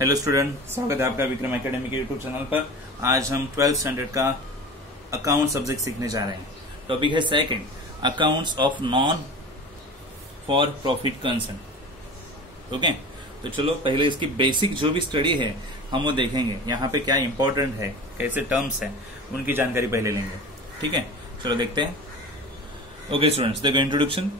Hello student, स्वागत है आपका विक्रम एकेडमी के यूट्यूब चैनल पर। आज हम 12th स्टैंडर्ड का अकाउंट सब्जेक्ट सीखने जा रहे हैं। टॉपिक है second, accounts of non for profit concern. Okay, तो चलो पहले इसकी बेसिक जो भी स्टडी है हम वो देखेंगे। यहाँ पे क्या इंपॉर्टेंट है, कैसे टर्म्स है, उनकी जानकारी पहले लेंगे। ठीक है, चलो देखते हैं। ओके स्टूडेंट्स, देखो introduction.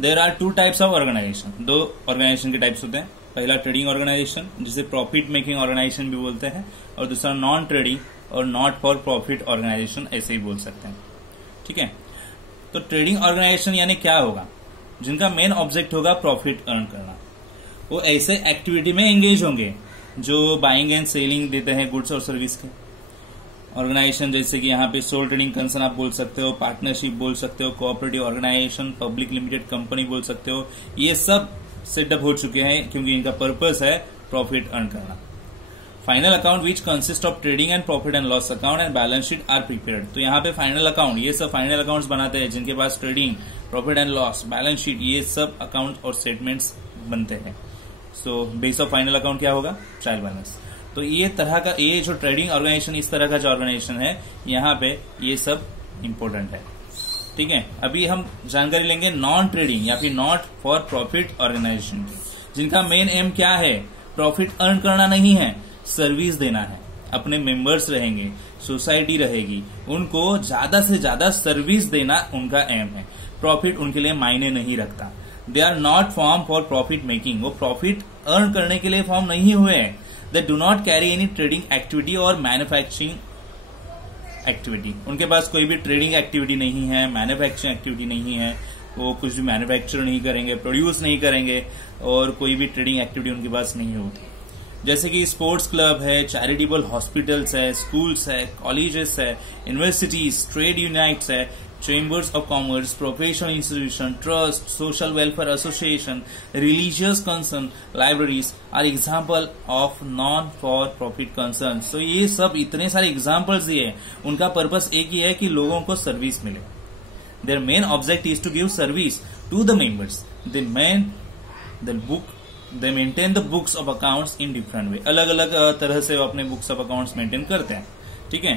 There are two types of organisation. दो ऑर्गेनाइजेशन के टाइप्स होते हैं। पहला ट्रेडिंग ऑर्गेनाइजेशन, जिसे प्रॉफिट मेकिंग ऑर्गेनाइजेशन भी बोलते हैं, और दूसरा नॉन ट्रेडिंग और नॉट फॉर प्रॉफिट ऑर्गेनाइजेशन, ऐसे ही बोल सकते हैं। ठीक है, तो ट्रेडिंग ऑर्गेनाइजेशन यानी क्या होगा, जिनका मेन ऑब्जेक्ट होगा प्रॉफिट अर्न करना। वो ऐसे एक्टिविटी में एंगेज होंगे जो बाइंग एंड सेलिंग देते हैं गुड्स और सर्विस के। ऑर्गेनाइजेशन जैसे कि यहाँ पे सोल ट्रेडिंग कंसर्न आप बोल सकते हो, पार्टनरशिप बोल सकते हो, cooperative organisation, public limited company बोल सकते हो। ये सब सेटअप हो चुके हैं क्योंकि इनका पर्पस है प्रॉफिट अर्न करना। Final account which consist of trading and profit and loss account and balance sheet are prepared. तो यहाँ पे फाइनल अकाउंट, ये सब फाइनल अकाउंट्स बनाते हैं जिनके पास trading, profit and loss, balance sheet, ये सब अकाउंट और स्टेटमेंट्स बनते हैं। So base of final account क्या होगा, ट्रायल बैलेंस। तो ये तरह का, ये जो ट्रेडिंग ऑर्गेनाइजेशन, इस तरह का जो ऑर्गेनाइजेशन है, यहाँ पे ये सब इंपॉर्टेंट है। ठीक है, अभी हम जानकारी लेंगे नॉन ट्रेडिंग या फिर नॉट फॉर प्रॉफिट ऑर्गेनाइजेशन की, जिनका मेन एम क्या है, प्रॉफिट अर्न करना नहीं है, सर्विस देना है। अपने मेंबर्स रहेंगे, सोसाइटी रहेगी, उनको ज्यादा से ज्यादा सर्विस देना उनका एम है। प्रॉफिट उनके लिए मायने नहीं रखता। They are not form for profit making. वो प्रॉफिट अर्न करने के लिए फॉर्म नहीं हुए हैं। They do not carry any trading activity और मैन्युफैक्चरिंग एक्टिविटी। उनके पास कोई भी ट्रेडिंग एक्टिविटी नहीं है, मैन्युफैक्चरिंग एक्टिविटी नहीं है। वो कुछ भी मैन्युफैक्चर नहीं करेंगे, प्रोड्यूस नहीं करेंगे, और कोई भी ट्रेडिंग एक्टिविटी उनके पास नहीं होती। जैसे कि स्पोर्ट्स क्लब है, चैरिटेबल हॉस्पिटल्स है, स्कूल्स है, कॉलेजेस है, यूनिवर्सिटीज, ट्रेड यूनिट्स है, chambers of commerce, professional institution, trust, social welfare association, religious concern, libraries are example of non for profit concern. So ये सब इतने सारे एग्जाम्पल्स दिए, उनका पर्पस एक ही है कि लोगों को सर्विस मिले। Their main object is to give service to the members. They maintain the books of accounts in different way. अलग अलग तरह से वो अपने बुक्स ऑफ अकाउंट्स मेंटेन करते हैं। ठीक है,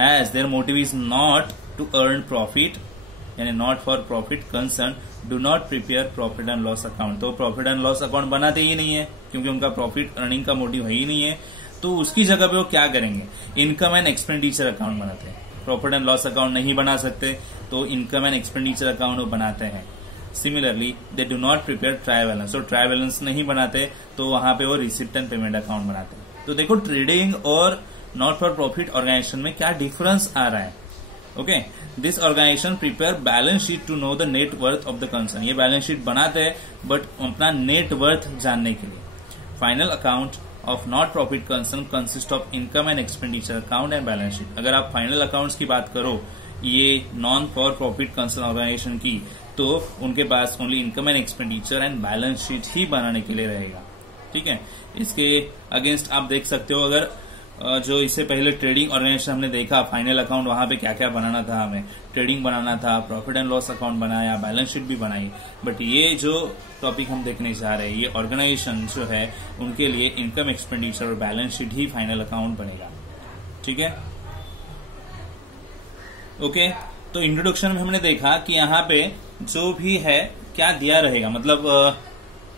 as their motive is not to earn profit, यानी not for profit concern, do not prepare profit and loss account. तो प्रॉफिट एंड लॉस अकाउंट बनाते ही नहीं है क्योंकि उनका प्रॉफिट अर्निंग का मोटिव है ही नहीं है। तो उसकी जगह पे वो क्या करेंगे, इनकम एंड एक्सपेंडिचर अकाउंट बनाते हैं। प्रॉफिट एंड लॉस अकाउंट नहीं बना सकते तो इनकम एंड एक्सपेंडिचर अकाउंट वो बनाते हैं। Similarly they do not prepare trial balance. तो ट्रायल बैलेंस नहीं बनाते तो वहां पे वो रिसिप्ट एंड पेमेंट अकाउंट बनाते हैं। तो देखो ट्रेडिंग और नॉट फॉर प्रॉफिट ऑर्गेनाइजेशन में क्या डिफरेंस आ रहा है। Okay, this organisation prepare balance sheet to know the net worth of the concern. ये बैलेंस शीट बनाते हैं बट अपना नेट वर्थ जानने के लिए। Final account of not profit concern consist of income and expenditure account and balance sheet. अगर आप final accounts की बात करो ये non for profit concern organisation की, तो उनके पास only income and expenditure and balance sheet ही बनाने के लिए रहेगा। ठीक है, इसके अगेंस्ट आप देख सकते हो, अगर जो इससे पहले ट्रेडिंग ऑर्गेनाइजेशन हमने देखा, फाइनल अकाउंट वहां पे क्या क्या बनाना था, हमें ट्रेडिंग बनाना था, प्रॉफिट एंड लॉस अकाउंट बनाया, बैलेंस शीट भी बनाई। बट ये जो टॉपिक हम देखने जा रहे हैं, ये ऑर्गेनाइजेशन जो है उनके लिए इनकम एक्सपेंडिचर और बैलेंस शीट ही फाइनल अकाउंट बनेगा। ठीक है, ओके, तो इंट्रोडक्शन में हमने देखा कि यहाँ पे जो भी है क्या दिया रहेगा, मतलब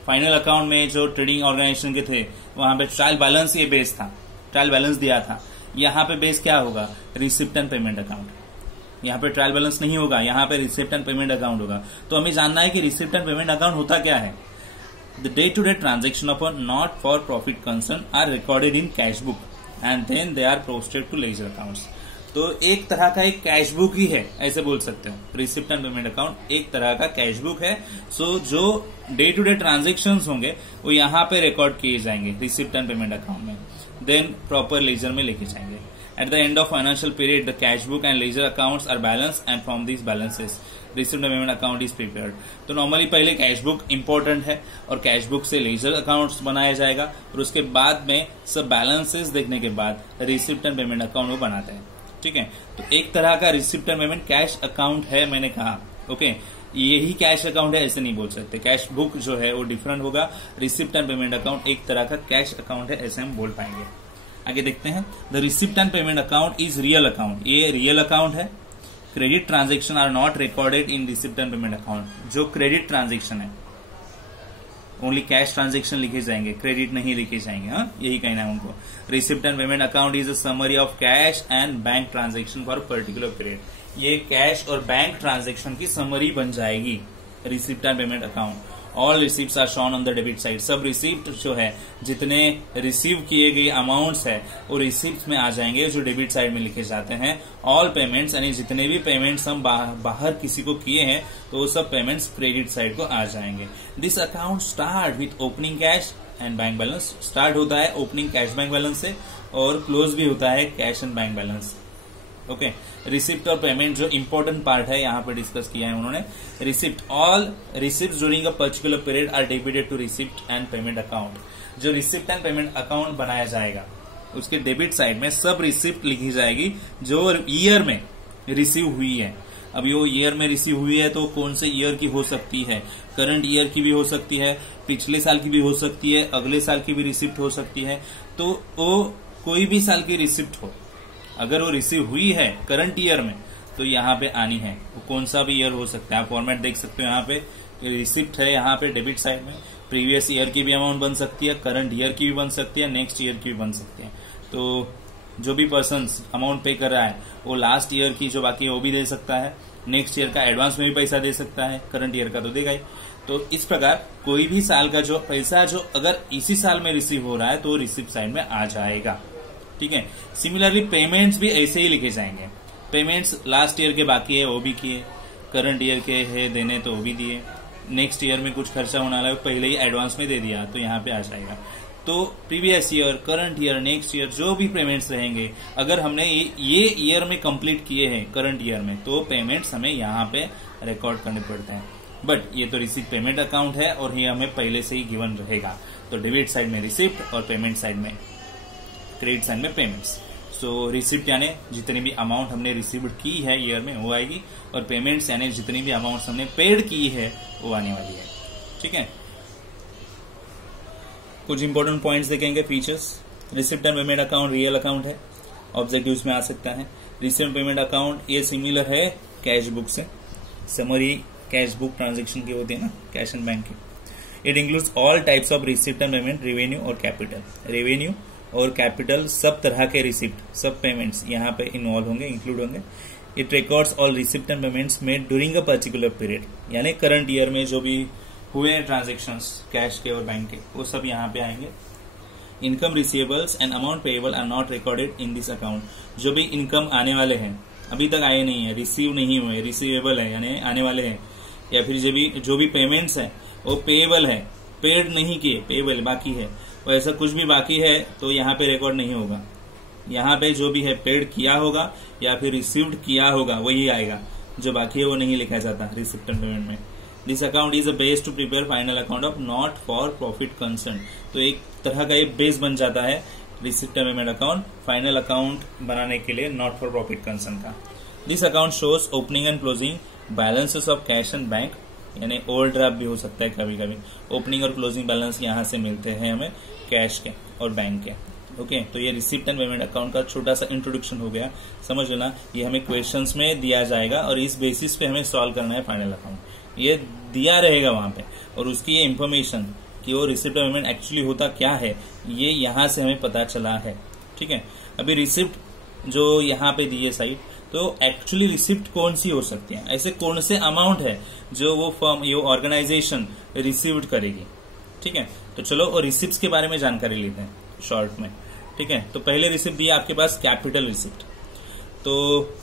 फाइनल अकाउंट में जो ट्रेडिंग ऑर्गेनाइजेशन के थे वहां पे ट्रायल बैलेंस, ये बेस था, ट्रायल बैलेंस दिया था। यहाँ पे बेस क्या होगा, रिसिप्ट एंड पेमेंट अकाउंट। यहाँ पे ट्रायल बैलेंस नहीं होगा, यहाँ पे रिसिप्ट एंड पेमेंट अकाउंट होगा। तो हमें जानना है कि रिसिप्ट एंड पेमेंट अकाउंट होता क्या है। The day to day transaction of a not for profit concern are recorded in cash book and then they are posted to ledger accounts. तो एक तरह का एक कैश बुक ही है, ऐसे बोल सकते हो। रिसिप्ट एंड पेमेंट अकाउंट एक तरह का कैश बुक है। सो जो डे टू डे ट्रांजेक्शन होंगे वो यहाँ पे रिकॉर्ड किए जाएंगे रिसिप्ट एंड पेमेंट अकाउंट में, देन प्रॉपर लेजर में लेके जाएंगे। At the end of financial period the cash book and ledger accounts are balance and from this balances receipt and payment account is prepared. तो normally पहले cash book important है और cash book से ledger accounts बनाया जाएगा, और उसके बाद में सब बैलेंसेस देखने के बाद रिसिप्ट एंड पेमेंट अकाउंट वो बनाते हैं। ठीक है, तो एक तरह का receipt and payment cash account है, मैंने कहा। ओके, यही कैश अकाउंट है ऐसे नहीं बोल सकते। कैश बुक जो है वो डिफरेंट होगा, रिसिप्ट एंड पेमेंट अकाउंट एक तरह का कैश अकाउंट है ऐसे हम बोल पाएंगे। आगे देखते हैं, the receipt and payment account is real account, ये रियल अकाउंट है। Credit transaction are not recorded in receipt and payment account, जो क्रेडिट ट्रांजेक्शन है ओनली कैश ट्रांजेक्शन लिखे जाएंगे, क्रेडिट नहीं लिखे जाएंगे। हाँ, यही कहना है उनको। Receipt and payment account is a summary of cash and bank transaction for particular period, ये कैश और बैंक ट्रांजेक्शन की समरी बन जाएगी receipt and payment account. All receipts are shown on the debit side, सब receipt जो है जितने receive किए गए अमाउंट्स है वो रिसिप्ट में आ जाएंगे जो डेबिट साइड में लिखे जाते हैं। ऑल पेमेंट्स यानी जितने भी पेमेंट्स हम बाहर किसी को किए हैं तो वो सब पेमेंट्स क्रेडिट साइड को आ जाएंगे। This account start with opening cash and bank balance, start होता है ओपनिंग कैश बैंक बैलेंस से और क्लोज भी होता है cash and bank balance. Okay, receipt और पेमेंट जो इंपॉर्टेंट पार्ट है यहाँ पे डिस्कस किया है उन्होंने। Receipt, all receipt during a particular period are debited to receipt and payment account. जो रिसिप्ट एंड पेमेंट अकाउंट बनाया जाएगा उसके डेबिट साइड में सब रिसिप्ट लिखी जाएगी जो ईयर में रिसीव हुई है। अब ये ईयर में रिसीव हुई है तो कौन से ईयर की हो सकती है, करंट ईयर की भी हो सकती है, पिछले साल की भी हो सकती है, अगले साल की भी रिसिप्ट हो सकती है। तो वो कोई भी साल की रिसिप्ट हो, अगर वो रिसीव हुई है करंट ईयर में तो यहाँ पे आनी है, वो कौन सा भी ईयर हो सकता है। आप फॉर्मेट देख सकते हो, यहाँ पे रिसिप्ट है, यहाँ पे डेबिट साइड में प्रीवियस ईयर की भी अमाउंट बन सकती है, करंट ईयर की भी बन सकती है, नेक्स्ट ईयर की भी बन सकती है। तो जो भी पर्सन अमाउंट पे कर रहा है वो लास्ट ईयर की जो बाकी है वो भी दे सकता है, नेक्स्ट ईयर का एडवांस में भी पैसा दे सकता है, करंट ईयर का तो देगा ही। तो इस प्रकार कोई भी साल का जो पैसा जो अगर इसी साल में रिसीव हो रहा है तो रिसिप्ट साइड में आ जाएगा। ठीक है, सिमिलरली पेमेंट्स भी ऐसे ही लिखे जाएंगे। पेमेंट्स लास्ट ईयर के बाकी है वो भी किए, करंट ईयर के है देने तो वो भी दिए, नेक्स्ट ईयर में कुछ खर्चा होने वाला है पहले ही एडवांस में दे दिया तो यहाँ पे आ जाएगा। तो previous year, current year, next year जो भी पेमेंट्स रहेंगे अगर हमने ये ईयर में कंप्लीट किए हैं करंट ईयर में तो पेमेंट्स हमें यहाँ पे रिकॉर्ड करने पड़ते हैं। बट ये तो रिसिप्ट पेमेंट अकाउंट है और ये हमें पहले से ही गिवन रहेगा। तो डेबिट साइड में रिसिप्ट और पेमेंट साइड में क्रेडिट साइड में पेमेंट्स। सो रिसिप्ट यानी जितनी भी अमाउंट हमने रिसीव्ड की है ईयर में वो आएगी और पेमेंट्स यानी जितनी भी अमाउंट हमने पेड की है वो आने वाली है। ठीक है, कुछ इंपॉर्टेंट पॉइंट्स देखेंगे। Features, receipt and payment account real account है, ऑब्जेक्टिव्स में आ सकता है। रिसिप्ट पेमेंट अकाउंट ये सिमिलर है कैश बुक से, समरी कैश बुक ट्रांजेक्शन की होती है ना कैश एंड बैंक की। It includes all types of receipt and payment, revenue और कैपिटल। रेवेन्यू और कैपिटल सब तरह के रिसिप्ट, सब पेमेंट्स यहाँ पे इन्वॉल्व होंगे, इंक्लूड होंगे। It records all receipt and payments made during a particular period, यानी करंट ईयर में जो भी हुए हैं ट्रांजेक्शंस कैश के और बैंक के वो सब यहाँ पे आएंगे। Income receivables and amount payable are not recorded in this account, जो भी इनकम आने वाले हैं अभी तक आए नहीं है, रिसीव नहीं हुए, रिसीवेबल है यानी आने वाले हैं, या फिर जो भी पेमेंट्स है वो पेएबल है, पेड नहीं किए, पेएबल बाकी है, और ऐसा कुछ भी बाकी है तो यहाँ पे रिकॉर्ड नहीं होगा। यहाँ पे जो भी है पेड किया होगा या फिर रिसीव्ड किया होगा वही आएगा, जो बाकी है वो नहीं लिखा जाता रिसिप्ट एंड पेमेंट में। This account is a base to prepare final account of not for profit concern, तो एक तरह का ये बेस बन जाता है receipt and payment account final account बनाने के लिए नॉट फॉर प्रॉफिट कंसर्न का। This account shows opening and closing balances of cash and bank, यानी ओल्ड ड्राफ्ट भी हो सकता है कभी कभी। ओपनिंग और क्लोजिंग बैलेंस यहाँ से मिलते हैं हमें कैश के और बैंक के। ओके, तो ये रिसिप्ट एंड पेमेंट अकाउंट का छोटा सा इंट्रोडक्शन हो गया, समझ लेना। ये हमें क्वेश्चंस में दिया जाएगा और इस बेसिस पे हमें सॉल्व करना है फाइनल अकाउंट। ये दिया रहेगा वहां पे और उसकी ये इन्फॉर्मेशन कि वो रिसिप्ट एंड पेमेंट एक्चुअली होता क्या है ये यहाँ से हमें पता चला है। ठीक है, अभी रिसिप्ट जो यहाँ पे दी है साइड, तो एक्चुअली रिसिप्ट कौन सी हो सकती है, ऐसे कौन से अमाउंट है जो वो फर्म, ये ऑर्गेनाइजेशन रिसीव्ड करेगी। ठीक है, तो चलो और रिसिप्ट के बारे में जानकारी लेते हैं शॉर्ट में। ठीक है, तो पहले रिसिप्ट दिया आपके पास कैपिटल रिसिप्ट, तो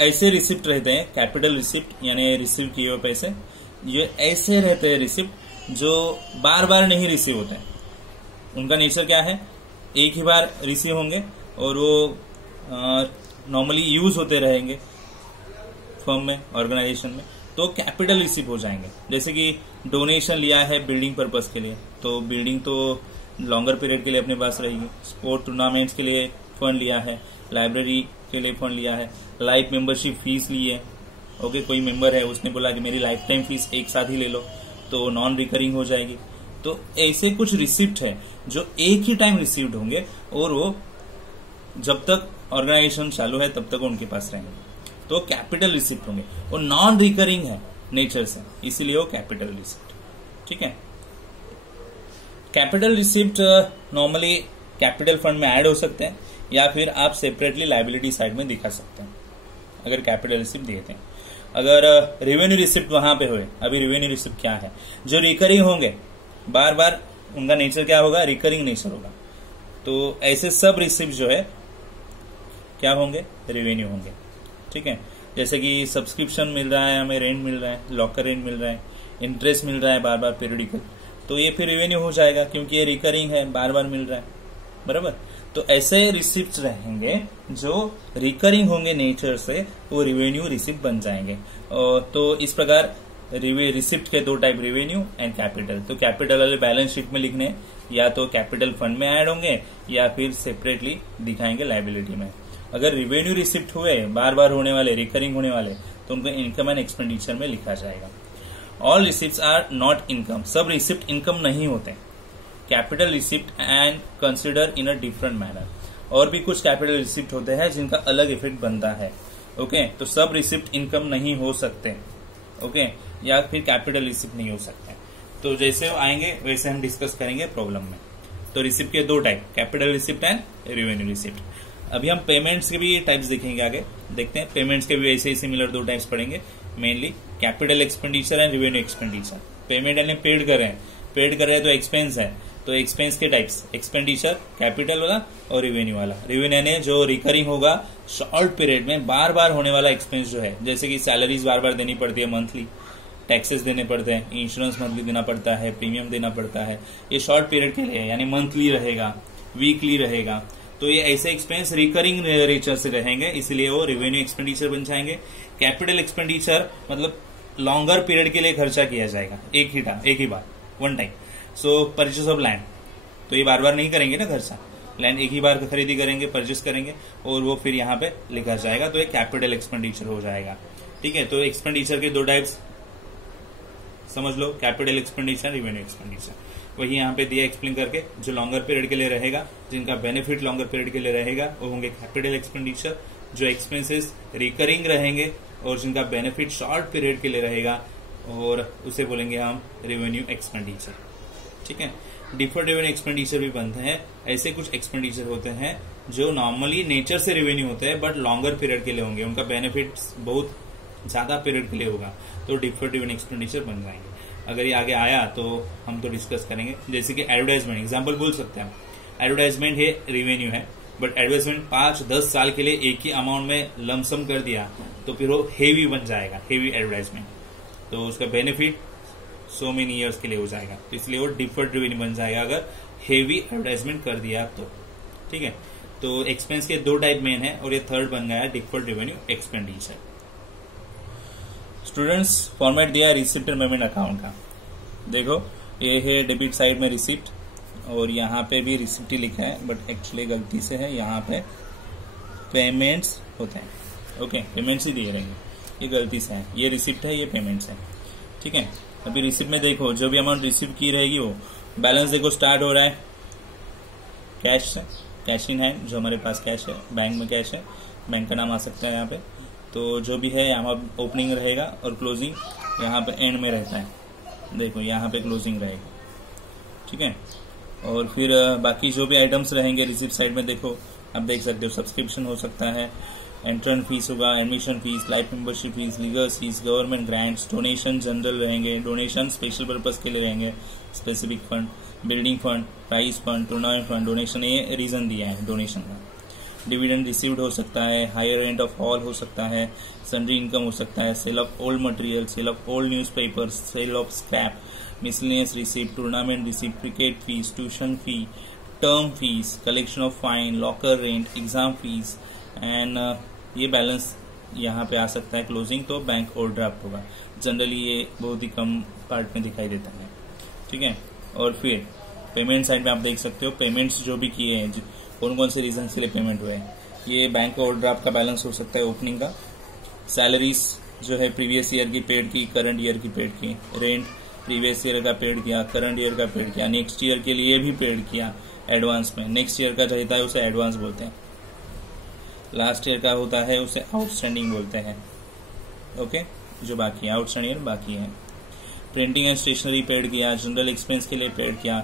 ऐसे रिसिप्ट रहते हैं कैपिटल रिसिप्ट यानी रिसीव किए हुए पैसे, ये ऐसे रहते हैं रिसिप्ट जो बार बार नहीं रिसीव होते हैं। उनका नेचर क्या है, एक ही बार रिसीव होंगे और वो नॉर्मली यूज होते रहेंगे फर्म में, ऑर्गेनाइजेशन में, तो कैपिटल रिसिप्ट हो जाएंगे। जैसे कि डोनेशन लिया है बिल्डिंग पर्पस के लिए, तो बिल्डिंग तो लॉन्गर पीरियड के लिए अपने पास रहेगी। स्पोर्ट टूर्नामेंट्स के लिए फंड लिया है, लाइब्रेरी के लिए फंड लिया है, लाइफ मेंबरशिप फीस ली है, ओके, कोई मेंबर है उसने बोला कि मेरी लाइफ टाइम फीस एक साथ ही ले लो, तो नॉन रिकरिंग हो जाएगी। तो ऐसे कुछ रिसिप्ट है जो एक ही टाइम रिसीव्ड होंगे और वो जब तक ऑर्गेनाइजेशन चालू है तब तक उनके पास रहेंगे, तो कैपिटल रिसिप्ट होंगे। वो नॉन रिकरिंग है नेचर से, इसीलिए वो कैपिटल रिसिप्ट। ठीक है, capital receipt normally capital fund में ऐड हो सकते हैं या फिर आप सेपरेटली लायबिलिटी साइड में दिखा सकते हैं अगर कैपिटल रिसिप्ट दिए थे। अगर रेवेन्यू रिसिप्ट वहां पे हुए, अभी रेवेन्यू रिसिप्ट क्या है, जो रिकरिंग होंगे, बार बार उनका नेचर क्या होगा, रिकरिंग नेचर होगा। तो ऐसे सब रिसिप्ट जो है क्या होंगे, रेवेन्यू होंगे। ठीक है, जैसे कि सब्सक्रिप्शन मिल रहा है हमें, रेंट मिल रहा है, लॉकर रेंट मिल रहा है, इंटरेस्ट मिल रहा है बार बार पीरियडिकल, तो ये फिर रेवेन्यू हो जाएगा क्योंकि ये रिकरिंग है, बार बार मिल रहा है, बराबर। तो ऐसे रिसिप्ट रहेंगे जो रिकरिंग होंगे नेचर से, वो रेवेन्यू रिसिप्ट बन जाएंगे। तो इस प्रकार रिसिप्ट के दो टाइप, रेवेन्यू एंड कैपिटल। तो कैपिटल वाले बैलेंस शीट में लिखने, या तो कैपिटल फंड में ऐड होंगे या फिर सेपरेटली दिखाएंगे लायबिलिटी में। अगर रेवेन्यू रिसिप्ट हुए, बार बार होने वाले, रिकरिंग होने वाले, तो उनको इनकम एंड एक्सपेंडिचर में लिखा जाएगा। All receipts are not income, सब रिसिप्ट इनकम नहीं होते। Capital receipt and consider in a different manner, और भी कुछ कैपिटल रिसिप्ट होते हैं जिनका अलग इफेक्ट बनता है। ओके, तो सब रिसिप्ट इनकम नहीं हो सकते, ओके, या फिर कैपिटल रिसिप्ट नहीं हो सकते। तो जैसे वो आएंगे वैसे हम डिस्कस करेंगे प्रॉब्लम में। तो रिसिप्ट के दो type, capital receipt and revenue receipt. अभी हम पेमेंट्स के भी टाइप्स देखेंगे, आगे देखते हैं। पेमेंट्स के भी ऐसे ही सिमिलर दो टाइप्स पढ़ेंगे, mainly capital expenditure and revenue expenditure. Payment यानी पेड कर रहे हैं, पेड कर रहे हैं तो एक्सपेंस है, तो एक्सपेंस के टाइप्स, एक्सपेंडिचर कैपिटल वाला और रेवेन्यू वाला। रेवेन्यू यानी जो रिकरिंग होगा शॉर्ट पीरियड में, बार बार होने वाला एक्सपेंस जो है, जैसे कि सैलरीज बार बार देनी पड़ती है मंथली, टैक्सेस देने पड़ते हैं, इंश्योरेंस मंथली देना पड़ता है, प्रीमियम देना पड़ता है, ये शॉर्ट पीरियड के लिए, यानी मंथली रहेगा, वीकली रहेगा। तो ये ऐसे एक्सपेंस रिकरिंग नेचर से रहेंगे, इसलिए वो रेवेन्यू एक्सपेंडिचर बन जाएंगे। कैपिटल एक्सपेंडिचर मतलब लॉन्गर पीरियड के लिए खर्चा किया जाएगा, एक ही बार, one time. So purchase of land, तो ये बार बार नहीं करेंगे ना खर्चा, लैंड एक ही बार खरीदी करेंगे, परचेस करेंगे, और वो फिर यहाँ पे लिखा जाएगा, तो ये कैपिटल एक्सपेंडिचर हो जाएगा। ठीक है, तो एक्सपेंडिचर के दो टाइप्स समझ लो, कैपिटल एक्सपेंडिचर, रेवेन्यू एक्सपेंडिचर। वही यहाँ पे दिया एक्सप्लेन करके, जो लॉन्गर पीरियड के लिए रहेगा, जिनका बेनिफिट लॉन्गर पीरियड के लिए रहेगा, वो होंगे कैपिटल एक्सपेंडिचर। जो एक्सपेंसेस रिकरिंग रहेंगे और जिनका बेनिफिट शॉर्ट पीरियड के लिए रहेगा, और उसे बोलेंगे हम रेवेन्यू एक्सपेंडिचर। ठीक है, डिफर्ड रेवेन्यू एक्सपेंडिचर भी बनते हैं। ऐसे कुछ एक्सपेंडिचर होते हैं जो नॉर्मली नेचर से रेवेन्यू होते हैं बट लॉन्गर पीरियड के लिए होंगे, उनका बेनिफिट बहुत ज्यादा पीरियड के लिए होगा, तो डिफर्ड रेवेन्यू एक्सपेंडिचर बन जाएंगे। अगर ये आगे आया तो हम तो डिस्कस करेंगे, जैसे कि एडवर्टाइजमेंट, एग्जांपल बोल सकते हैं। एडवर्टाइजमेंट है, रेवेन्यू है, बट एडवर्टाइजमेंट 5-10 साल के लिए एक ही अमाउंट में लमसम कर दिया तो फिर वो हेवी बन जाएगा, हेवी एडवर्टाइजमेंट, तो उसका बेनिफिट सो मेनी ईयर्स के लिए हो जाएगा, तो इसलिए वो डिफर्ड रेवेन्यू बन जाएगा अगर हेवी एडवर्टाइजमेंट कर दिया तो। ठीक है, तो एक्सपेंस के दो टाइप मेन है, और ये थर्ड बन गया deferred revenue expenditure. Students, format दिया है रिसिप्ट एंड पेमेंट अकाउंट का। देखो, ये है डेबिट साइड में रिसिप्ट, और यहाँ पे भी रिसिप्ट ही लिखा है, बट एक्चुअली गलती से है, यहाँ पे पेमेंट्स होते हैं। ओके, पेमेंट्स ही दिए रहेंगे, ये गलती से है, ये रिसिप्ट है, ये पेमेंट्स है। ठीक है, अभी रिसिप्ट में देखो, जो भी अमाउंट रिसीव की रहेगी वो बैलेंस देखो स्टार्ट हो रहा है कैश से, कैश इन हैंड, जो हमारे पास कैश है, बैंक में कैश है, बैंक का नाम आ सकता है यहाँ पे। तो जो भी है यहाँ ओपनिंग रहेगा और क्लोजिंग यहाँ पे एंड में रहता है, देखो यहाँ पे क्लोजिंग रहेगा। ठीक है, और फिर बाकी जो भी आइटम्स रहेंगे रिसिप्ट साइड में देखो, आप देख सकते हो, सब्सक्रिप्शन हो सकता है, एंट्रेंस फीस होगा, admission fees, life membership fees, legal fees, government grants, donation general रहेंगे, डोनेशन स्पेशल पर्पस के लिए रहेंगे, specific fund, building fund, prize fund, tournament fund, donation, ये रीजन दिया है डोनेशन का। डिविडेंड रिसीव्ड हो सकता है, हायर रेंट ऑफ हॉल हो सकता है, सन्ड्री इनकम हो सकता है, sale of old material, sale of old newspapers, sale of scrap, miscellaneous receipt, tournament receipt, cricket fees, tuition fee, term fees, collection of fine, locker rent, exam fees, and ये balance यहाँ पे आ सकता है closing, तो bank overdraft होगा। Generally ये बहुत ही कम part में दिखाई देता है। ठीक है, और फिर पेमेंट साइड में आप देख सकते हो, पेमेंट्स जो भी किए हैं, कौन कौन से रीजन के लिए पेमेंट हुए हैं। ये बैंक ओवरड्राफ्ट का बैलेंस हो सकता है ओपनिंग का, सैलरीज जो है प्रीवियस ईयर की पेड की, करंट ईयर की पेड की। रेंट प्रीवियस ईयर का पेड किया, करंट ईयर का पेड किया, नेक्स्ट ईयर के लिए भी पेड किया एडवांस में। नेक्स्ट ईयर का चाहता है उसे एडवांस बोलते हैं, लास्ट ईयर का होता है उसे आउटस्टैंडिंग बोलते हैं। ओके, जो बाकी है आउटस्टैंडिंग बाकी है। प्रिंटिंग एंड स्टेशनरी पेड किया, जनरल एक्सपेंस के लिए पेड किया,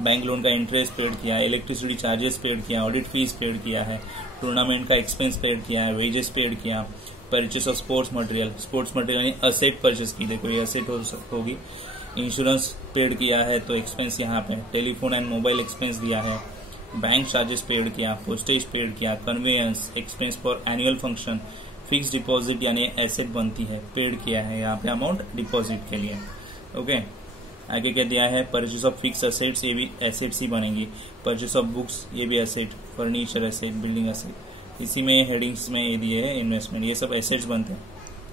बैंक लोन का इंटरेस्ट पेड किया, इलेक्ट्रिसिटी चार्जेस पेड किया, ऑडिट फीस पेड किया है, टूर्नामेंट का एक्सपेंस पेड किया है, वेजेस पेड किया, purchase of sports material, sports material यानी असेट परचेस की, देखो ये असेट होगी। इंश्योरेंस पेड किया है तो एक्सपेंस यहाँ पे, टेलीफोन एंड मोबाइल एक्सपेंस दिया है, बैंक चार्जेस पेड किया, पोस्टेज पेड किया, conveyance expense for annual function, fix deposit यानी एसेट बनती है पेड किया है यहाँ पे अमाउंट डिपॉजिट के लिए। ओके, आगे क्या दिया है, परचेस ऑफ फिक्स एसेट्स, ये भी एसेट्स ही बनेगी। परचेस ऑफ बुक्स, ये भी asset, furniture asset, building asset. इसी में हेडिंग्स में ये दिए है इन्वेस्टमेंट, ये सब एसेट्स बनते हैं,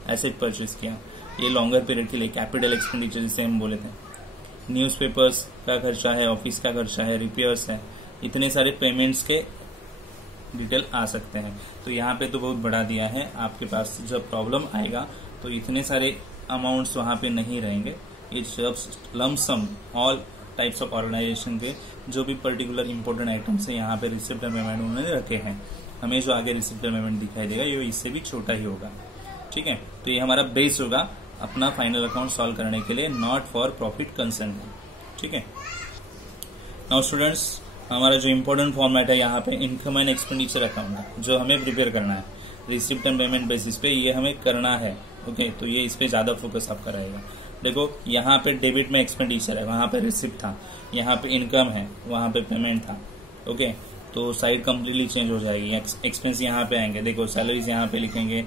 एसेट परचेस किया। ये लॉन्गर पीरियड के लिए कैपिटल एक्सपेंडिचर जिसे हम बोले थे। न्यूज़पेपर्स का खर्चा है, ऑफिस का खर्चा है, रिपेयर्स है, इतने सारे पेमेंट्स के डिटेल आ सकते हैं। तो यहाँ पे तो बहुत बड़ा दिया है, आपके पास जब प्रॉब्लम आएगा तो इतने सारे अमाउंट्स वहां पे नहीं रहेंगे। ये सब lump sum all types of organisation के जो भी पर्टिकुलर इंपोर्टेंट आइटम्स है यहाँ पे रिसिप्ट पेमेंट उन्होंने रखे हैं। हमें जो आगे रिसिप्ट पेमेंट दिखाई देगा ये इससे भी छोटा ही होगा। ठीक है, तो ये हमारा बेस होगा अपना फाइनल अकाउंट सॉल्व करने के लिए, नॉट फॉर प्रॉफिट कंसर्न। ठीक है, नाउ स्टूडेंट्स, हमारा जो इम्पोर्टेंट फॉर्मेट है यहाँ पे इनकम एंड एक्सपेंडिचर अकाउंट जो हमें प्रिपेयर करना है रिसिप्ट एंड पेमेंट बेसिस पे, ये हमें करना है। ओके, तो ये इस पे ज्यादा फोकस आपका रहेगा। देखो यहाँ पे डेबिट में एक्सपेंडिचर है, वहां पे रिसिप्ट था, यहाँ पे इनकम है, वहां पे पेमेंट था। ओके, तो साइड कंप्लीटली चेंज हो जाएगी। एक्सपेंस यहाँ पे आएंगे, देखो सैलरीज यहाँ पे लिखेंगे,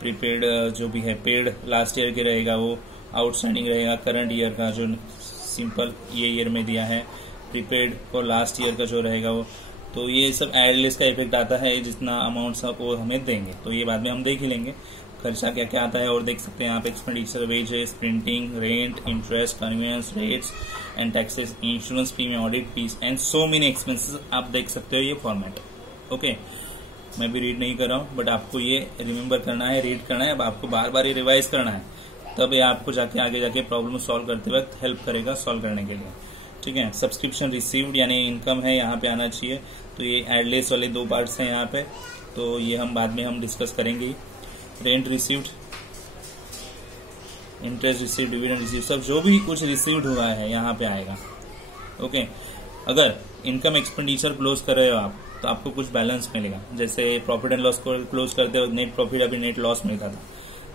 प्रीपेड जो भी है पेड लास्ट ईयर के रहेगा वो आउटस्टैंडिंग रहेगा, करंट ईयर का जो सिंपल ये ईयर में दिया है, प्रीपेड और लास्ट ईयर का जो रहेगा वो। तो ये सब एडलेस का इफेक्ट आता है, जितना अमाउंट सब वो हमें देंगे, तो ये बाद में हम देख ही लेंगे खर्चा क्या क्या आता है। और देख सकते हैं यहाँ पे expenditure, wages, printing, rent, interest, conveyance, rates and taxes, insurance premium, audit fees and so many expenses. आप देख सकते हो ये फॉर्मेट। ओके, मैं भी रीड नहीं कर रहा हूँ, बट आपको ये रिमेम्बर करना है, रीड करना है, अब आपको बार बार ये रिवाइज करना है, तब ये आपको जाके आगे जाके प्रॉब्लम सॉल्व करते वक्त हेल्प करेगा सॉल्व करने के लिए। ठीक है, सब्सक्रिप्शन रिसीव्ड यानी इनकम है यहाँ पे आना चाहिए, तो ये एडलेस वाले दो पार्ट्स हैं यहाँ पे, तो ये हम बाद में हम डिस्कस करेंगे। Rent received, interest received, dividend received, सब जो भी कुछ रिसीव्ड हुआ है यहाँ पे आएगा। ओके, अगर इनकम एक्सपेंडिचर क्लोज कर रहे हो आप तो आपको कुछ बैलेंस मिलेगा। जैसे प्रॉफिट एंड लॉस को क्लोज करते हो, नेट प्रॉफिट अभी नेट लॉस मिलता था,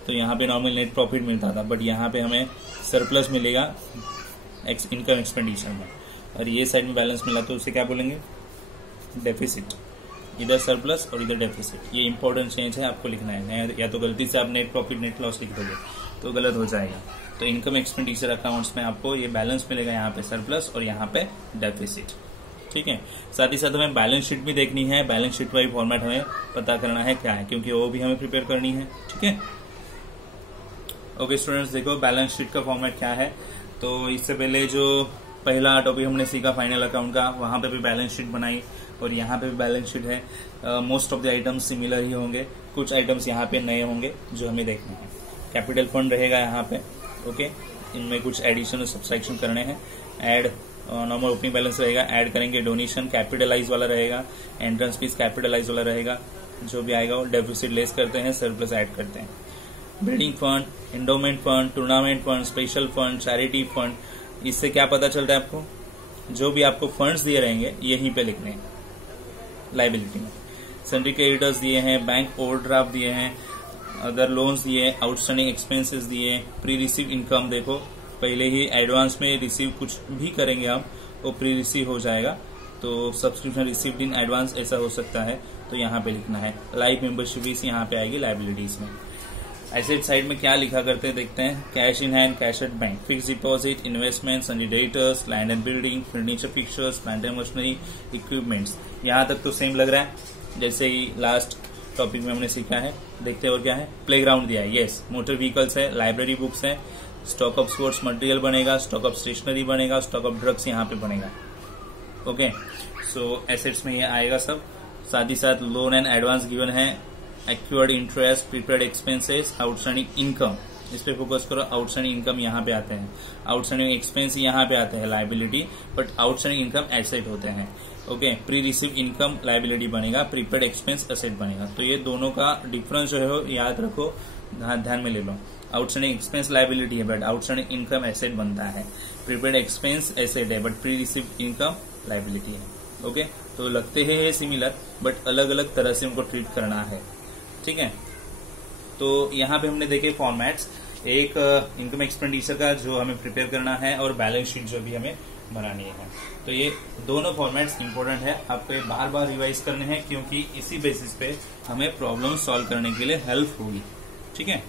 तो यहाँ पे नॉर्मल नेट प्रॉफिट मिलता था, बट यहाँ पे हमें सरप्लस मिलेगा इनकम एक्सपेंडिचर में, और ये साइड में बैलेंस मिला तो उसे क्या बोलेंगे, डेफिसिट। इधर सरप्लस और इधर डेफिसिट, ये इंपॉर्टेंट चेंज है, आपको लिखना है, या तो गलती से आप नेट प्रॉफिट नेट लॉस लिख दोगे तो गलत हो जाएगा। तो इनकम एक्सपेंडिचर अकाउंट्स में आपको ये बैलेंस मिलेगा, यहाँ पे सरप्लस और यहाँ पे डेफिसिट। ठीक है, साथ ही साथ हमें बैलेंस शीट भी देखनी है, बैलेंस शीट का भी फॉर्मेट हमें पता करना है क्या है, क्योंकि वो भी हमें प्रिपेयर करनी है। ठीक है, ओके स्टूडेंट्स, देखो बैलेंस शीट का फॉर्मेट क्या है। तो इससे पहले जो पहला टॉपिक हमने सीखा फाइनल अकाउंट का, वहां पे भी बैलेंस शीट बनाई और यहाँ पे भी बैलेंस शीट है। Most of the items similar ही होंगे, कुछ आइटम्स यहाँ पे नए होंगे जो हमें देखने हैं। कैपिटल फंड रहेगा यहाँ पे। ओके, इनमें कुछ एडिशन और सब्सट्रैक्शन करने हैं। ऐड नॉर्मल ओपनिंग बैलेंस रहेगा, ऐड करेंगे। डोनेशन कैपिटलाइज वाला रहेगा, एंट्रेंस फीस कैपिटलाइज वाला रहेगा, जो भी आएगा वो डेफिसिट लेस करते हैं, सरप्लस ऐड करते हैं। Building fund, endowment fund, tournament fund, special fund, charity fund, इससे क्या पता चलता है आपको, जो भी आपको फंड्स दिए रहेंगे यहीं पे लिखने हैं लाइबिलिटी में। सन्ड्री क्रेडिटर्स दिए हैं, बैंक ओवरड्राफ्ट दिए हैं, अदर लोन्स दिए, आउटस्टैंडिंग एक्सपेंसेस दिए, प्री रिसीव इनकम, देखो पहले ही एडवांस में रिसीव कुछ भी करेंगे आप वो प्री रिसीव हो जाएगा, तो सब्सक्रिप्शन रिसीव्ड इन एडवांस ऐसा हो सकता है, तो यहाँ पे लिखना है। लाइफ मेंबरशिप फीस यहाँ पे आएगी लाइबिलिटीज में। एसेट साइड में क्या लिखा करते हैं देखते हैं। Cash in hand, cash at bank, fix deposit, investments, debtors, land and building, furniture fixtures, plant and machinery, equipments. यहाँ तक तो सेम लग रहा है जैसे ही लास्ट टॉपिक में हमने सीखा है। देखते हैं और क्या है। प्लेग्राउंड दिया है, यस। मोटर व्हीकल्स है, लाइब्रेरी बुक्स है, स्टॉक ऑफ स्पोर्ट्स मटेरियल बनेगा, स्टॉक ऑफ स्टेशनरी बनेगा, स्टॉक ऑफ ड्रग्स यहाँ पे बनेगा। ओके, सो एसेट्स में ये आएगा सब। साथ ही साथ लोन एंड एडवांस गिवन है, acquired interest, prepaid expenses, outstanding income, इस पे फोकस करो। आउटस्टैंडिंग इनकम यहाँ पे आते हैं, आउटस्टैंडिंग एक्सपेंस यहाँ पे आते हैं liability, but outstanding income asset होते हैं। Okay, pre receive income liability बनेगा, प्रीपेड एक्सपेंस एसेट बनेगा। तो ये दोनों का डिफरेंस जो है याद रखो, ध्यान में ले लो। आउटस्टैंडिंग एक्सपेंस लायबिलिटी है बट आउटस्टैंडिंग इनकम एसेट बनता है, प्रीपेड एक्सपेंस एसेट है but pre receive income liability है। ओके, तो लगते हैं सिमिलर बट अलग अलग तरह से उनको ट्रीट करना है। ठीक है, तो यहाँ पे हमने देखे फॉर्मेट्स, एक इनकम एक्सपेंडिचर का जो हमें प्रिपेयर करना है और बैलेंस शीट जो भी हमें बनानी है। तो ये दोनों फॉर्मेट्स इंपॉर्टेंट है, आपको ये बार बार रिवाइज करने हैं क्योंकि इसी बेसिस पे हमें प्रॉब्लम सॉल्व करने के लिए हेल्प होगी। ठीक है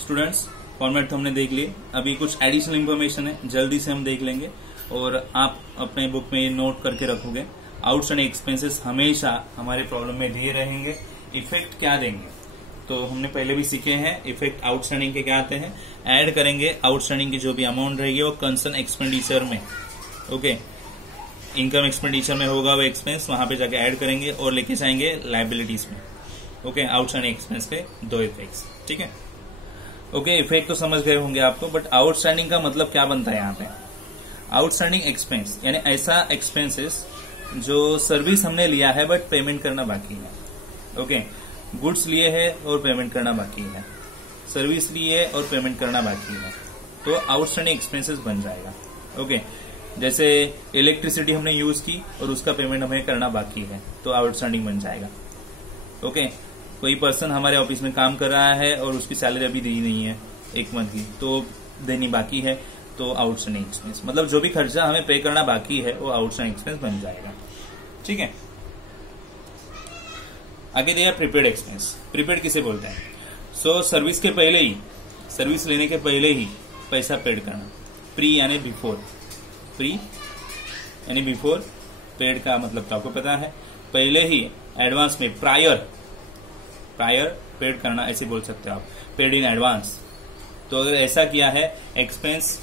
स्टूडेंट्स, फॉर्मेट तो हमने देख लिए, अभी कुछ एडिशनल इन्फॉर्मेशन है जल्दी से हम देख लेंगे और आप अपने बुक में ये नोट करके रखोगे। आउटस्टैंडिंग एक्सपेंसेस हमेशा हमारे प्रॉब्लम में दिए रहेंगे। इफेक्ट क्या देंगे तो हमने पहले भी सीखे हैं, इफेक्ट आउटस्टैंडिंग के क्या आते हैं, ऐड करेंगे आउटस्टैंडिंग की जो भी अमाउंट रहेगी वो कंसर्न एक्सपेंडिचर में। ओके, इनकम एक्सपेंडिचर में होगा वो एक्सपेंस, वहां पे जाके ऐड करेंगे और लेके जाएंगे लायबिलिटीज में। ओके, आउटस्टैंडिंग एक्सपेंस के दो इफेक्ट्स। ठीक है, ओके, इफेक्ट तो समझ गए होंगे आपको, बट आउटस्टैंडिंग का मतलब क्या बनता है यहाँ पे। आउटस्टैंडिंग एक्सपेंस यानी ऐसा एक्सपेंसेस जो सर्विस हमने लिया है बट पेमेंट करना बाकी है। ओके, गुड्स लिए है और पेमेंट करना बाकी है, सर्विस लिए और पेमेंट करना बाकी है, तो आउटस्टैंडिंग एक्सपेंसेस बन जाएगा। ओके, जैसे इलेक्ट्रिसिटी हमने यूज की और उसका पेमेंट हमें करना बाकी है तो आउटस्टैंडिंग बन जाएगा। ओके, कोई पर्सन हमारे ऑफिस में काम कर रहा है और उसकी सैलरी अभी दी नहीं है एक मंथ की, तो देनी बाकी है, तो आउटस्टैंडिंग एक्सपेंस मतलब जो भी खर्चा हमें पे करना बाकी है वो आउटस्टैंडिंग एक्सपेंस बन जाएगा। ठीक है, आगे दिया प्रीपेड एक्सपेंस। प्रीपेड किसे बोलते हैं, सर्विस के पहले ही, सर्विस लेने के पहले ही पैसा पेड करना। प्री यानी बिफोर, प्री यानी बिफोर, पेड का मतलब तो आपको पता है, पहले ही, एडवांस में, प्रायर पेड करना ऐसे बोल सकते हो आप, पेड इन एडवांस। तो अगर ऐसा किया है, एक्सपेंस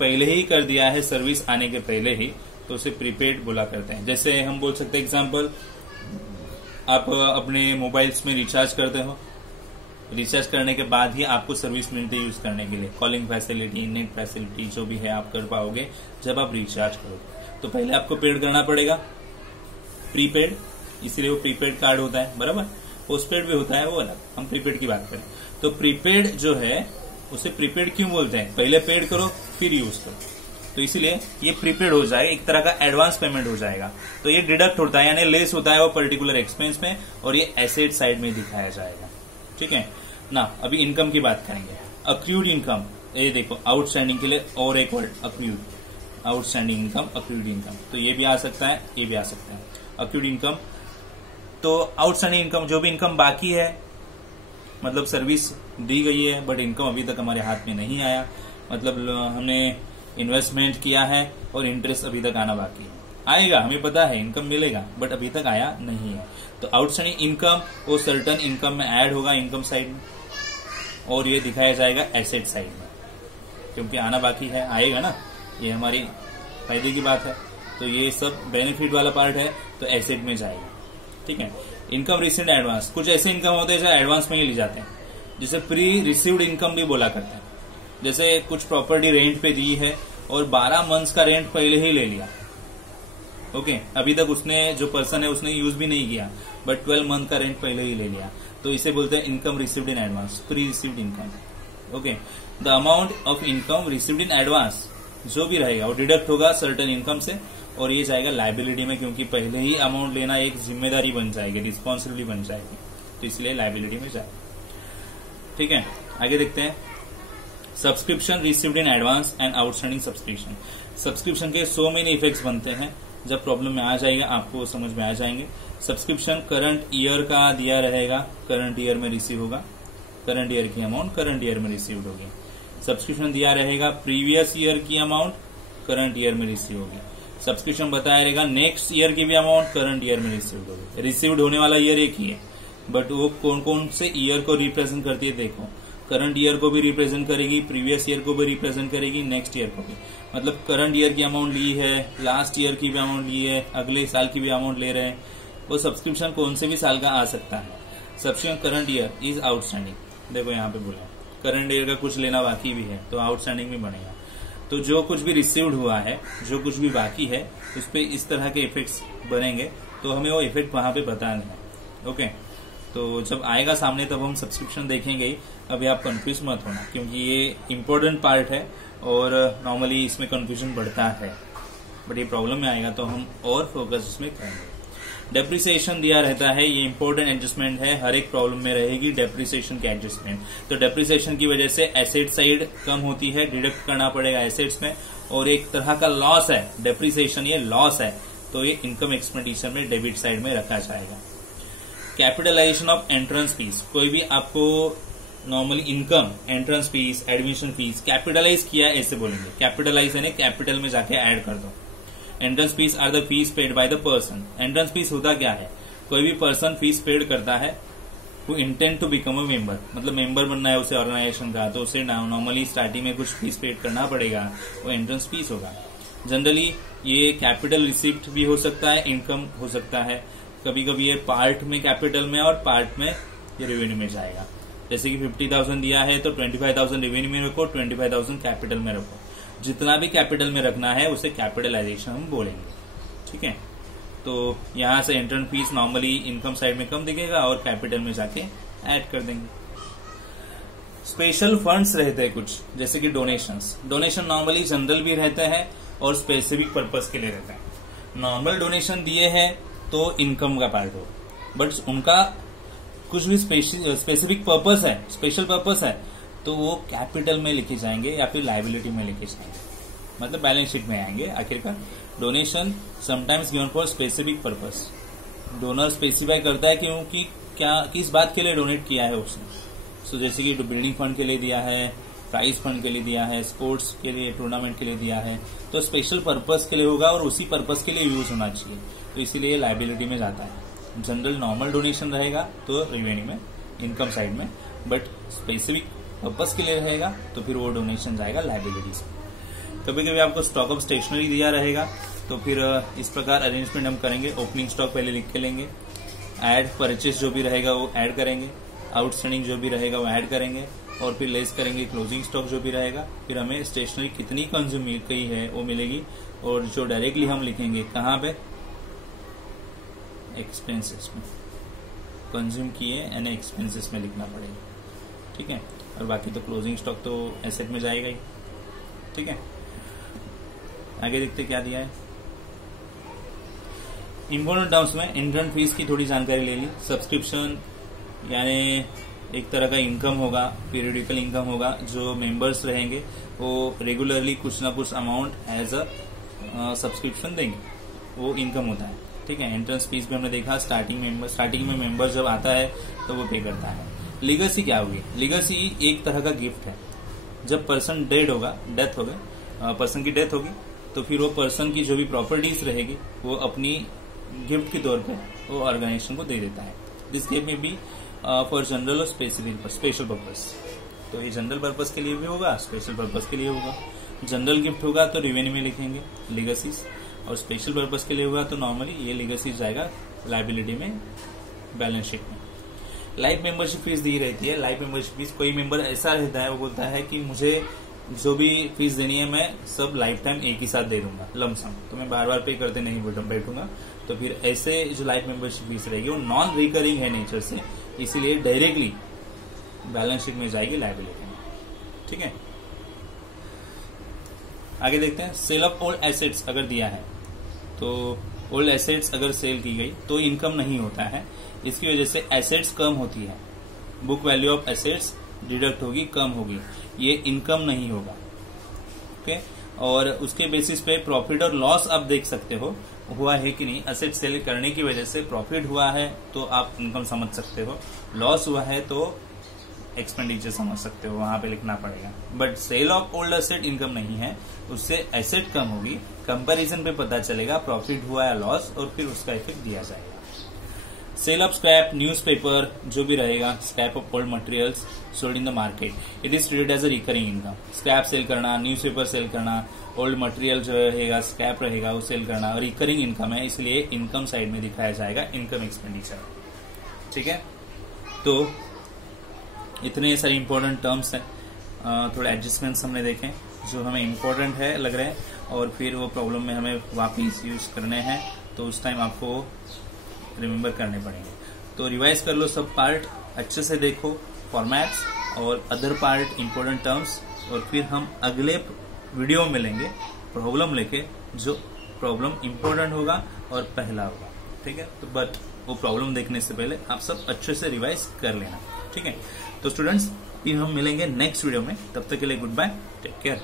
पहले ही कर दिया है सर्विस आने के पहले ही, तो उसे प्रीपेड बोला करते हैं। जैसे हम बोल सकते हैं एग्जांपल, आप अपने मोबाइल्स में रिचार्ज करते हो, रिचार्ज करने के बाद ही आपको सर्विस मिलती है यूज करने के लिए, कॉलिंग फैसिलिटी, नेट फैसिलिटी जो भी है आप कर पाओगे जब आप रिचार्ज करोगे। तो पहले आपको पेड करना पड़ेगा, प्रीपेड, इसीलिए वो प्रीपेड कार्ड होता है, बराबर। पोस्टपेड भी होता है, वो अलग, हम प्रीपेड की बात करें। तो प्रीपेड जो है उसे प्रीपेड क्यों बोलते हैं, पहले पेड करो फिर यूज करो, तो इसीलिए ये प्रीपेड हो जाएगा, एक तरह का एडवांस पेमेंट हो जाएगा। तो ये डिडक्ट होता है यानी लेस होता है वो पर्टिकुलर एक्सपेंस में, और ये एसेट साइड में दिखाया जाएगा। ठीक है ना, अभी इनकम की बात करेंगे। अक्रूड इनकम, ये देखो आउटस्टैंडिंग के लिए और एक word accrued, outstanding income, accrued income, तो ये भी आ सकता है, ये भी आ सकता है। अक्रूड इनकम तो आउटस्टैंडिंग इनकम, जो भी इनकम बाकी है, मतलब सर्विस दी गई है बट इनकम अभी तक हमारे हाथ में नहीं आया, मतलब हमने इन्वेस्टमेंट किया है और इंटरेस्ट अभी तक आना बाकी है, आएगा, हमें पता है इनकम मिलेगा बट अभी तक आया नहीं है। तो आउटस्टैंडिंग इनकम वो सर्टन इनकम में ऐड होगा इनकम साइड में, और ये दिखाया जाएगा एसेट साइड में, क्योंकि आना बाकी है, आएगा ना, ये हमारी फायदे की बात है। तो ये सब बेनिफिट वाला पार्ट है तो एसेट में जाएगा। ठीक है, इनकम रिसीव्ड एडवांस, कुछ ऐसे इनकम होते हैं जो एडवांस में ही ली जाते हैं, जिसे प्री रिसीव्ड इनकम भी बोला करते हैं। जैसे कुछ प्रॉपर्टी रेंट पे दी है और 12 मंथ्स का रेंट पहले ही ले लिया। ओके, अभी तक उसने, जो पर्सन है उसने यूज भी नहीं किया बट 12 मंथ का रेंट पहले ही ले लिया, तो इसे बोलते हैं income received in advance, pre received income. Okay, the amount of income received in advance जो भी रहेगा वो डिडक्ट होगा सर्टेन इनकम से, और ये जाएगा लायबिलिटी में, क्योंकि पहले ही अमाउंट लेना एक जिम्मेदारी बन जाएगी, रिस्पॉन्सिबिलिटी बन जाएगी, तो इसलिए लायबिलिटी में जाएगा। ठीक है, आगे देखते हैं। Subscription received in advance and outstanding subscription. Subscription के सो मेनी इफेक्ट्स बनते हैं, जब प्रॉब्लम में आ जाएगा आपको समझ में आ जाएंगे। सब्सक्रिप्शन करंट ईयर का दिया रहेगा, करंट ईयर में रिसीव होगा, करंट ईयर की अमाउंट करंट ईयर में रिसीव होगी। सब्सक्रिप्शन दिया रहेगा प्रीवियस ईयर की अमाउंट करंट ईयर में रिसीव होगी। सब्सक्रिप्शन बताया रहेगा नेक्स्ट ईयर की भी अमाउंट करंट ईयर में रिसीव होगी। रिसीव्ड होने वाला ईयर एक ही है बट वो कौन कौन से ईयर को रिप्रेजेंट करती है, देखो करंट ईयर को भी रिप्रेजेंट करेगी, प्रीवियस ईयर को भी रिप्रेजेंट करेगी, नेक्स्ट ईयर को भी। मतलब करंट ईयर की अमाउंट ली है, लास्ट ईयर की भी अमाउंट ली है, अगले साल की भी अमाउंट ले रहे हैं। वो सब्सक्रिप्शन कौन से भी साल का आ सकता है, subsequent current year is outstanding, देखो यहाँ पे बोला करंट ईयर का कुछ लेना बाकी भी है तो आउटस्टैंडिंग भी बनेगा। तो जो कुछ भी रिसीव्ड हुआ है, जो कुछ भी बाकी है, उस पर इस तरह के इफेक्ट्स बनेंगे, तो हमें वो इफेक्ट वहां पे बताना है। ओके, तो जब आएगा सामने तब हम सब्सक्रिप्शन देखेंगे ही। अभी आप कंफ्यूज मत होना, क्योंकि ये इम्पोर्टेंट पार्ट है और नॉर्मली इसमें कंफ्यूजन बढ़ता है, बट ये प्रॉब्लम में आएगा तो हम और फोकस इसमें करेंगे। डेप्रिसिएशन दिया रहता है, ये इंपॉर्टेंट एडजस्टमेंट है, हर एक प्रॉब्लम में रहेगी डेप्रिसिएशन की एडजस्टमेंट। तो डेप्रिसिएशन की वजह से एसेट साइड कम होती है, डिडक्ट करना पड़ेगा एसेट्स में, और एक तरह का लॉस है डेप्रिसिएशन, ये लॉस है, तो ये इनकम एक्सपेंडिचर में डेबिट साइड में रखा जाएगा। कैपिटलाइजेशन ऑफ एंट्रेंस फीस, कोई भी आपको normally income, entrance fees, admission fees capitalise किया ऐसे बोलेंगे। कैपिटलाइज यानी कैपिटल में जाके ऐड कर दो। Entrance fees are the fees paid by the person. Entrance fees होता क्या है, कोई भी पर्सन फीस पेड करता है who intend to become a member, मतलब मेंबर बनना है उसे ऑर्गेनाइजेशन का, तो उसे नॉर्मली स्टार्टिंग में कुछ फीस पेड करना पड़ेगा, वो एंट्रेंस फीस होगा। जनरली ये कैपिटल रिसिप्ट भी हो सकता है, इनकम हो सकता है, कभी कभी ये पार्ट में कैपिटल में और पार्ट में ये रेवेन्यू में जाएगा। जैसे कि 50,000 दिया है तो 25,000 रेवेन्यू में रखो, 25,000 कैपिटल में रखो। जितना भी कैपिटल में रखना है उसे कैपिटलाइजेशन हम बोलेंगे, ठीक है। तो यहां से entrance fees normally income side में कम दिखेगा और कैपिटल में जाके ऐड कर देंगे। स्पेशल फंड्स रहते हैं कुछ, जैसे कि डोनेशंस। डोनेशन नॉर्मली जनरल भी रहते हैं और स्पेसिफिक पर्पस के लिए रहते हैं। नॉर्मल डोनेशन दिए हैं तो इनकम का पार्ट हो, बट उनका कुछ भी स्पेसिफिक पर्पस है, स्पेशल पर्पस है, तो वो कैपिटल में लिखे जाएंगे या फिर लायबिलिटी में लिखे जाएंगे, मतलब बैलेंस शीट में आएंगे। आखिरकार donation sometimes given for specific purpose. Donor specify करता है क्योंकि क्या किस बात के लिए डोनेट किया है उसने। सो जैसे कि बिल्डिंग फंड के लिए दिया है, प्राइज फंड के लिए दिया है, स्पोर्ट्स के लिए, टूर्नामेंट के लिए दिया है, तो स्पेशल पर्पस के लिए होगा और उसी पर्पस के लिए यूज होना चाहिए, तो इसीलिए लायबिलिटी में जाता है। जनरल नॉर्मल डोनेशन रहेगा तो रेवेन्यू में, इनकम साइड में, बट स्पेसिफिक पर्पस के लिए रहेगा तो फिर वो डोनेशन जाएगा लायबिलिटीज में। कभी कभी आपको स्टॉक ऑफ स्टेशनरी दिया रहेगा तो फिर इस प्रकार अरेंजमेंट हम करेंगे। ओपनिंग स्टॉक पहले लिख के लेंगे, एड परचेस जो भी रहेगा वो ऐड करेंगे, आउटस्टैंडिंग जो भी रहेगा वो ऐड करेंगे, और फिर लेस करेंगे क्लोजिंग स्टॉक जो भी रहेगा। फिर हमें स्टेशनरी कितनी कंज्यूम की है वो मिलेगी, और जो डायरेक्टली हम लिखेंगे कहाँ पे, एक्सपेंसेस में, कंज्यूम किए यानी एक्सपेंसेस में लिखना पड़ेगा, ठीक है। और बाकी तो क्लोजिंग स्टॉक तो एसेट में जाएगा ही, ठीक है। आगे देखते क्या दिया है। इंपोर्टेंट टर्म्स में एंट्रेंस फीस की थोड़ी जानकारी ले ली। सब्सक्रिप्शन यानी एक तरह का इनकम होगा, पीरियडिकल इनकम होगा, जो मेंबर्स रहेंगे वो रेगुलरली कुछ ना कुछ अमाउंट एज अ सब्सक्रिप्शन देंगे, वो इनकम होता है, ठीक है। एंट्रेंस फीस भी हमने देखा, स्टार्टिंग में मेंबर जब आता है तो वो पे करता है। लीगेसी क्या होगी, लीगेसी एक तरह का गिफ्ट है। जब पर्सन डेथ होगा, पर्सन की डेथ होगी, तो फिर वो पर्सन की जो भी प्रॉपर्टीज रहेगी वो अपनी गिफ्ट के तौर पे वो ऑर्गेनाइजेशन को दे देता है। दिस गिफ्ट में भी फॉर जनरल और स्पेशल पर्पस, तो ये जनरल पर्पस के लिए भी होगा, स्पेशल पर्पस के लिए होगा। जनरल गिफ्ट होगा तो रेवेन्यू में लिखेंगे लीगेसीज, और स्पेशल पर्पस के लिए होगा तो नॉर्मली ये लीगेसीज जाएगा लायबिलिटी में, बैलेंस शीट में। लाइफ मेंबरशिप फीस दी रहती है। लाइफ मेंबरशिप फीस, कोई मेंबर ऐसा रहता है वो बोलता है कि मुझे जो भी फीस देनी है मैं सब लाइफ टाइम एक ही साथ दे दूंगा, लमसम, तो मैं बार बार पे करते नहीं बैठूंगा। तो फिर ऐसे जो लाइफ मेंबरशिप फीस रहेगी वो नॉन रिकरिंग है नेचर से, इसीलिए डायरेक्टली बैलेंस शीट में जाएगी लायबिलिटी में, ठीक है। आगे देखते हैं। सेल ऑफ ओल्ड एसेट्स अगर दिया है तो ओल्ड एसेट्स अगर सेल की गई तो इनकम नहीं होता है, इसकी वजह से एसेट्स कम होती है, book value of assets deduct होगी, कम होगी, ये इनकम नहीं होगा, ओके। और उसके बेसिस पे प्रॉफिट और लॉस आप देख सकते हो हुआ है कि नहीं। एसेट सेल करने की वजह से प्रॉफिट हुआ है तो आप इनकम समझ सकते हो, लॉस हुआ है तो एक्सपेंडिचर समझ सकते हो, वहां पे लिखना पड़ेगा। But sale of old asset income नहीं है, उससे एसेट कम होगी, कंपैरिजन पे पता चलेगा प्रॉफिट हुआ या लॉस, और फिर उसका इफेक्ट दिया जाएगा। सेल ऑफ स्क्रैप, न्यूज़पेपर जो भी रहेगा, scrap of old materials sold in the market, it is treated as a recurring income. Scrap sale करना, न्यूज़पेपर सेल करना, ओल्ड मटेरियल जो रहेगा, स्क्रैप रहेगा वो सेल करना, रिकरिंग इनकम है, इसलिए इनकम साइड में दिखाया जाएगा इनकम एक्सपेंडिचर, ठीक है। तो इतने सारे इंपॉर्टेंट टर्म्स हैं, थोड़े एडजस्टमेंट्स हमने देखे जो हमें इंपॉर्टेंट है लग रहे हैं, और फिर वो प्रॉब्लम में हमें वापिस यूज करने हैं, तो उस टाइम आपको रिमेम्बर करने पड़ेंगे। तो रिवाइज कर लो सब पार्ट, अच्छे से देखो फॉर्मेट्स और अदर पार्ट इंपॉर्टेंट टर्म्स, और फिर हम अगले वीडियो में मिलेंगे प्रॉब्लम लेके, जो प्रॉब्लम इंपॉर्टेंट होगा और पहला होगा, ठीक है। तो बट वो प्रॉब्लम देखने से पहले आप सब अच्छे से रिवाइज कर लेना, ठीक है। तो स्टूडेंट्स फिर हम मिलेंगे नेक्स्ट वीडियो में, तब तक के लिए गुड बाय, टेक केयर।